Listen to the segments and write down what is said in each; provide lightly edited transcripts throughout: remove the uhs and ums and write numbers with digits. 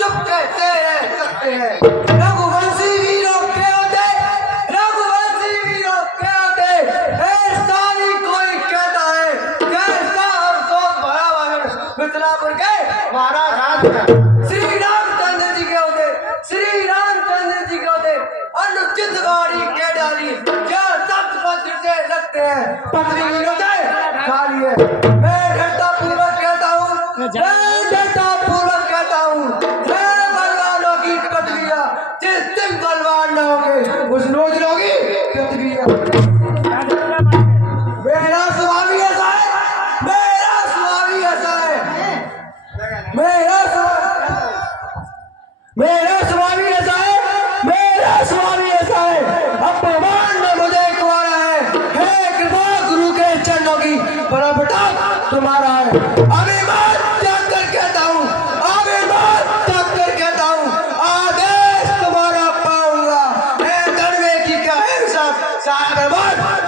चुप कैसे रह सकते हैं? रघुवंशी वीरों के होते, रघुवंशी वीरों के होते, ऐसा ही कोई कहता है कैसा अफसोस भरा मिथिलापुर के महाराज श्री रामचंद्र जी के होते, श्री रामचंद्र जी के होते अनुचित गाड़ी के डाली क्या सख्त पत्र से लगते हैं पत्नी विरोधे खा लिए। मैं डरता पूर्वक कहता हूँ, मैं डरता पूर्वक कहता हूँ, मैं बलवानों की कटलिया जिस दिन बलवान न होंगे उस रोज लोगी कटलिया। मेरा स्वामी ऐसा है, मेरा स्वामी ऐसा है, मेरा स्वामी ऐसा है, मेरा स्वामी ऐसा है। अपमान में मुझे कुआरा है कृपा गुरु के चरणों की बराबटा तुम्हारा है। अभिमान त्याग कर कहता हूँ, अभिमान त्याग कर कहता हूँ, आदेश तुम्हारा पाऊंगा। मैं दड़वे की क्या हिसाब सागर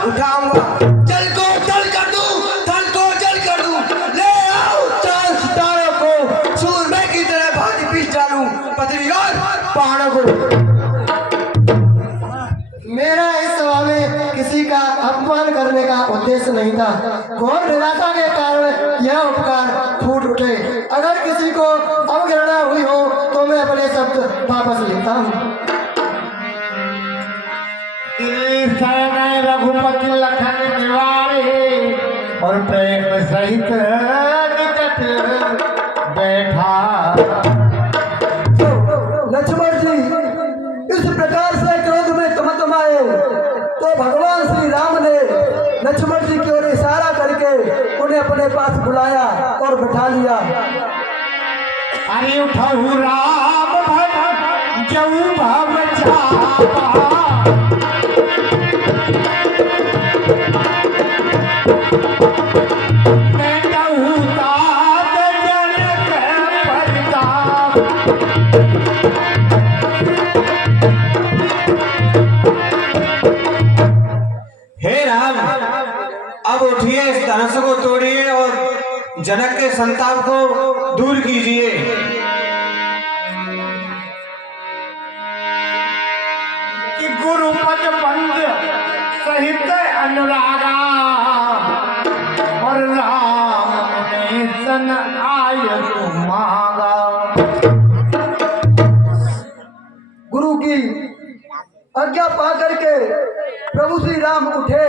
उठाऊंगा। जल को जल कर दूं, थल को जल कर दूं, ले आओ चांद सितारों को सूरमे की तरह भांति पीस डालूं पृथ्वी और पहाड़ों को। मेरा इस सभा में किसी का अपमान करने का उद्देश्य नहीं था। घोर निराशा के कारण यह उपकार फूट उठे। अगर किसी को अवगणना हुई हो तो मैं अपने शब्द वापस लेता हूँ। रघुपति लखन निवारे और प्रेम सहित निकट बैठा। लक्ष्मण जी इस प्रकार से क्रोध में तमतमाए तो भगवान श्री राम ने लक्ष्मण जी की ओर इशारा करके उन्हें अपने पास बुलाया और बिठा लिया। अरे उठहु राम भवन जऊ भव चापा। मैं कहूँ तात जनक प्रताप। हे राम, अब उठिए, इस धनुष को तोड़िए और जनक के संताप को दूर कीजिए। कि गुरुपद बंद सहित अनुरागा और राम ने सन आय मांगा। गुरु की आज्ञा पा करके प्रभु श्री राम उठे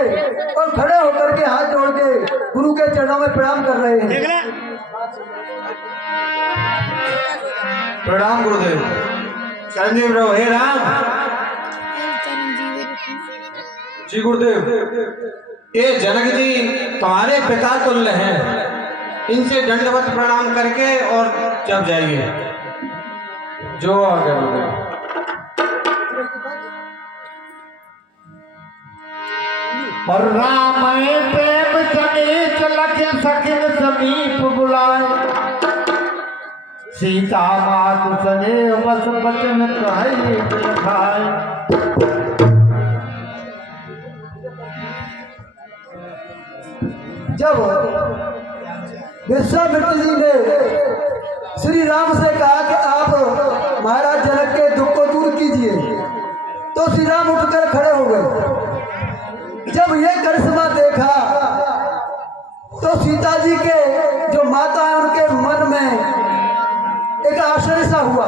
और खड़े होकर के हाथ जोड़ के गुरु के चरणों में प्रणाम कर रहे हैं। प्रणाम गुरुदेव। चिरंजीव रहो। हे राम जी। गुरुदेव, ये जनक जी तुम्हारे पिता तुल्य हैं, इनसे दंडवत प्रणाम करके और जब जाइए। जो आ गया गुरुदेव। और राम प्रेम समेत लखन सखिन समीप बुलाए। सीता मात सने बस बचन कहे खाए। जब विश्वामित्र जी ने श्री राम से कहा कि आप महाराज जनक के दुख को दूर कीजिए तो श्री राम उठकर खड़े हो गए। जब ये करिश्मा देखा तो सीता जी के जो माता है उनके मन में एक आश्चर्य सा हुआ।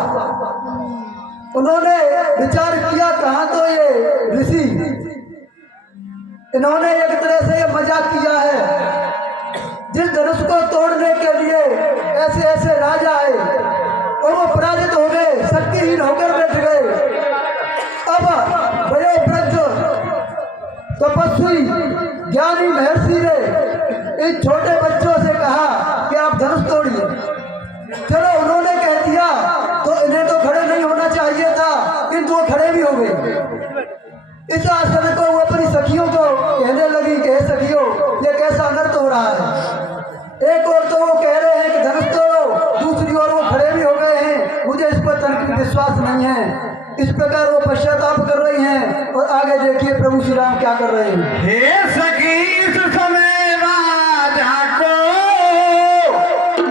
उन्होंने विचार किया कहाँ तो ये ऋषि, इन्होंने एक तरह से ये मजाक किया है। जिस धनुष को तोड़ने के लिए ऐसे ऐसे राजा आए और वो पराजित हो गए, शक्तिहीन होकर बैठ गए। अब वयोवृद्ध तपस्वी ज्ञानी महर्षि ने इन छोटे बच्चों से कहा कि आप धनुष तोड़िए। चलो उन्होंने कह दिया तो इन्हें तो खड़े नहीं होना चाहिए था, किंतु वो खड़े भी हो गए। इस आश्चर्य को वो अपनी सखियों को कहने लगी कि सखियों ये कैसा अनर्थ हो रहा है। एक और तो वो कह रहे हैं कि धनुष तोड़ो, दूसरी ओर वो खड़े भी हो गए हैं। मुझे इस पर तनिक विश्वास नहीं है। इस प्रकार वो पश्चाताप कर रही हैं और आगे देखिए प्रभु श्री राम क्या कर रहे हैं। हे सखी इस समय राजा को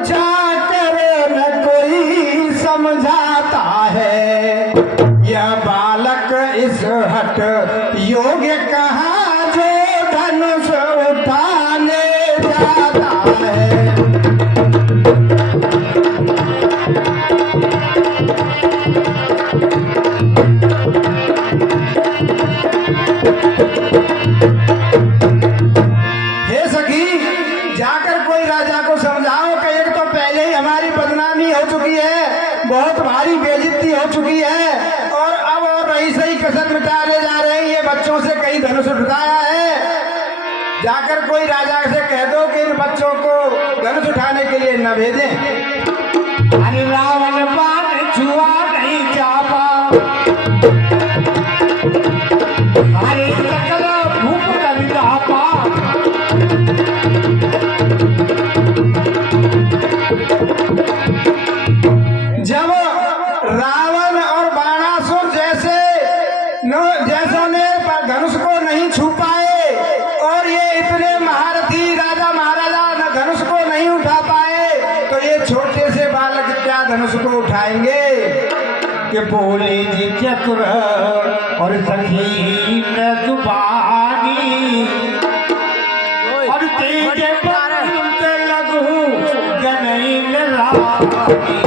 जाकर न कोई समझा है। यह बालक इस हट योग्य कहाँ जो धनुष उठाने जाता है। हे सखी, जाकर कोई राजा को समझाओ कि एक तो पहले ही हमारी बदनामी हो चुकी है, बहुत भारी बेइज्जती हो चुकी है, और रही सही कसर मिटाने जा रहे हैं, ये बच्चों से कहीं धनुष उठाया है। जाकर कोई राजा से कह दो कि इन बच्चों को धनुष उठाने के लिए न भेजें। अरे रावण बाण छुआ नहीं चापा, अरे सकल भूप कवितापा। जब रावण और बाणासुर जैसों ने धनुष को नहीं छू पाए, और ये इतने महारथी राजा महाराजा न धनुष को नहीं उठा पाए, तो ये छोटे से बालक क्या धनुष को उठाएंगे। कि बोले जी चतुर और सखी न जुबानी, और तेज पंत लघु गनैल रानी।